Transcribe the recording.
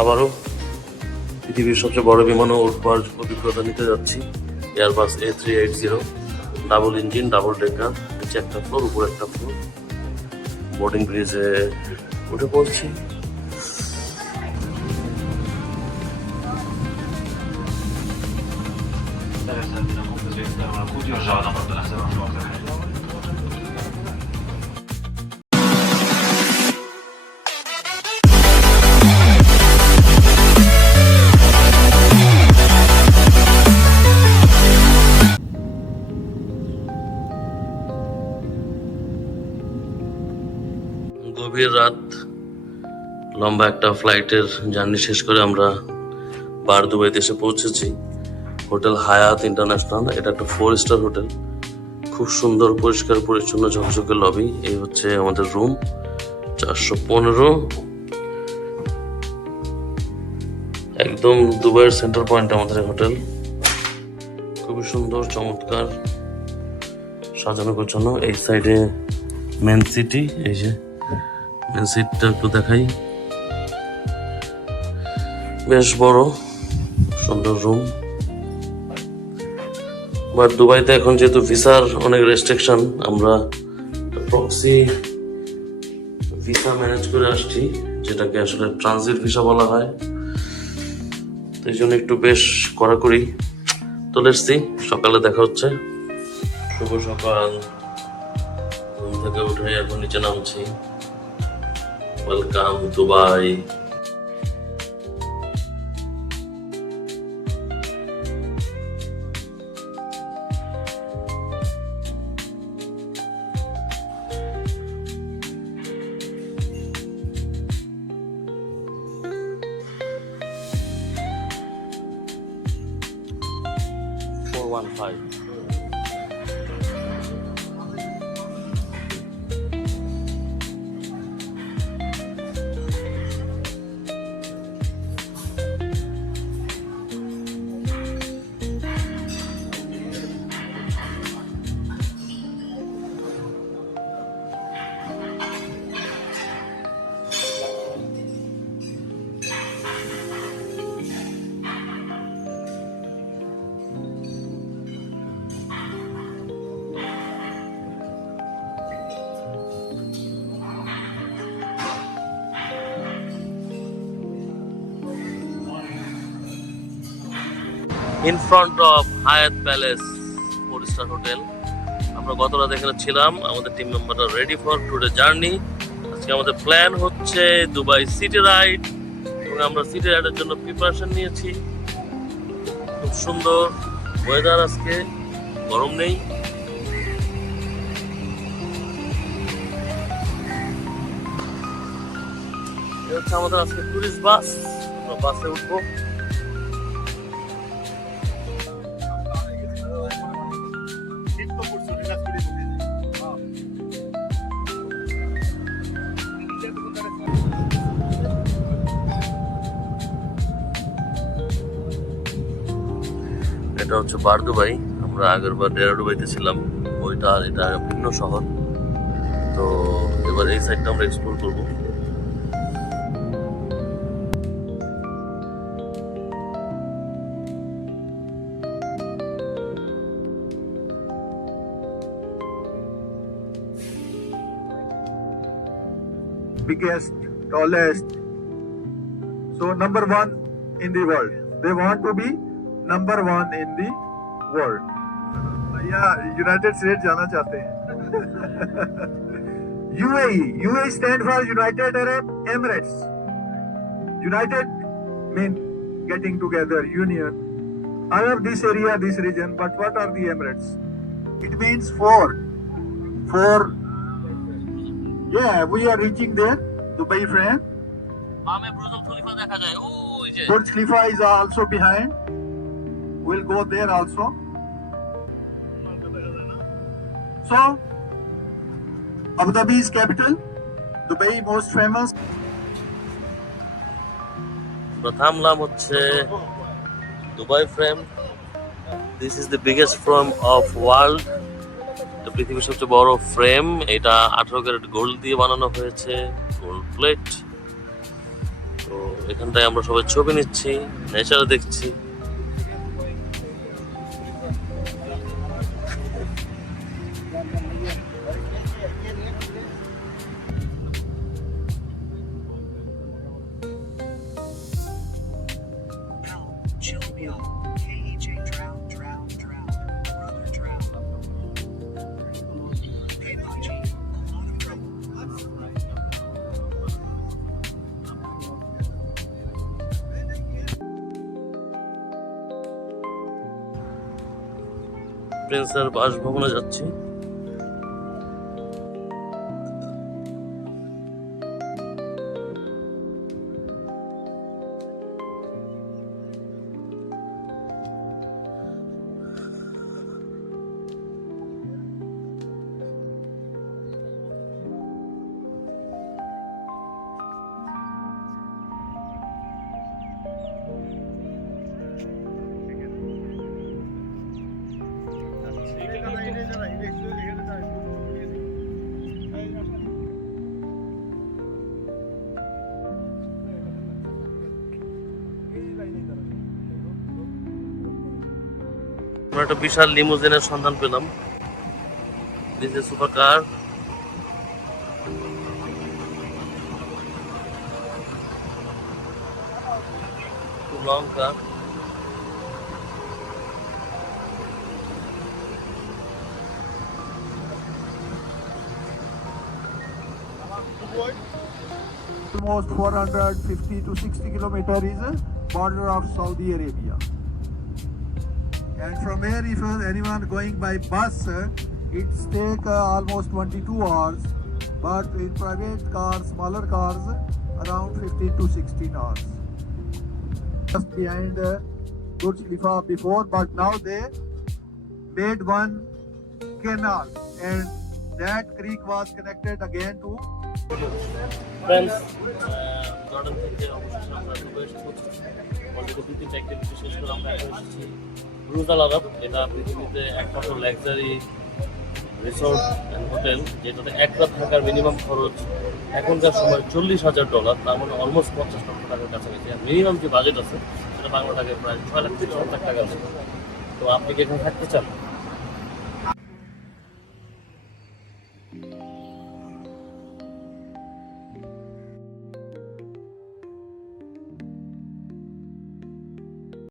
আবারও পৃথিবীর সবচেয়ে বড় বিমানে উঠবার অভিজ্ঞতা নিতে যাচ্ছি। Airbus A380, double engine, double decker, নিচে একটা ফ্লোর, উপরে একটা ফ্লোর। বোর্ডিং ব্রিজে উঠে পড়ছি। গভীর রাত, লম্বা একটা ফ্লাইটের জার্নি শেষ করে আমরা বার দুবাইতে এসে পৌঁছেছি। হোটেল হায়াত ইন্টারন্যাশনাল, এটা একটা 4 স্টার হোটেল। খুব সুন্দর, পরিষ্কার পরিচ্ছন্ন, ঝকঝকে লবি। এই হচ্ছে আমাদের রুম 415, একদম দুবাইয়ের সেন্টার পয়েন্ট আমাদের হোটেল। খুবই সুন্দর, চমৎকার, সাজানো গোছানো। এই সাইডে মেন সিটি, এই যে মেন সিটটা একটু দেখাই, বেশ বড় সুন্দর রুম। বাট দুবাইতে এখন যেহেতু ভিসার অনেক রেস্ট্রিকশন, আমরা প্রক্সি ভিসা ম্যানেজ করে আসছি, যেটাকে আসলে ট্রানজিট ভিসা বলা হয়। তো এই জন্য একটু বেশ কড়াকড়ি চলে এসছি। সকালে দেখা হচ্ছে। শুভ সকাল, ঘুম থেকে উঠে এখন নিচে নামছি। Welcome Dubai. In front of হায়াত প্যালেস 4 স্টার হোটেল। আমরা গত রাত এখানে ছিলাম। আমাদের টিম মেম্বাররা রেডি ফর টুডে জার্নি। আজকে আমাদের প্ল্যান হচ্ছে দুবাই সিটি রাইড, এবং আমরা সিটি রাইডের জন্য প্রিপারেশন নিয়েছি। খুব সুন্দর ওয়েদার, আজকে গরম নেই। এটা হচ্ছে আমাদের আজকে টুরিস্ট বাস। আমরা বাসে উঠবো। এটা হচ্ছে বার দুবাই। আমরা আগের বার ডেরা দুবাইতে ছিলাম, ওইটা আর এটা ভিন্ন শহর। তো এবার এই সাইডটা আমরা এক্সপ্লোর করব। Biggest, tallest, so number one in the world. They want to be number one in the world. Yeah, United States जाना चाहते हैं. UAE stand for United Arab Emirates. United mean getting together, union. I have this area, this region, but what are the Emirates? It means four. Yeah, we are reaching there, Dubai friend. বামে Burj Khalifa দেখা যায়, ওই যে Burj Khalifa is also behind. We'll go there also. So, Abu Dhabi's capital, Dubai most famous. থামলাম হচ্ছে Dubai frame. This is the biggest frame of world. এটা পৃথিবীর সবচেয়ে বড় ফ্রেম। এটা 18 ক্যারেট গোল্ড দিয়ে বানানো হয়েছে, গোল্ড প্লেট। তো এখানটায় আমরা সবাই ছবি নিচ্ছি, নেচার দেখছি। প্রিন্সের বাসভবনে যাচ্ছি। আমরা একটা বিশাল লিমুজিনের সন্ধান পেলাম। This is super car. Long car. Almost 450 to 60 kilometer is a border of Saudi Arabia. And from here, if anyone going by bus, it's take almost 22 hours. But in private cars, smaller cars, around 15 to 16 hours. Just behind Burj Khalifa before, but now they made one canal, and that creek was connected again to friends, Jordan থেকে অবশেষে আমরা দুবাই এসে পৌঁছেছি। অলরেডি 2-3টা অ্যাক্টিভিটি শেষ করে আমরা এখন এসেছি ব্রুজ আল আরব। এটা পৃথিবীতে একমাত্র লাক্সারি রিসোর্ট অ্যান্ড হোটেল, যেটাতে এক রাত থাকার মিনিমাম খরচ এখনকার সময় $40,000, তার মানে অলমোস্ট 50 লক্ষ টাকার কাছাকাছি। আর মিনিমাম যে বাজেট আছে সেটা বাংলা টাকায় প্রায় 6 লাখ থেকে 7 লাখ টাকা আছে। তো আপনি কি এখানে থাকতে চান?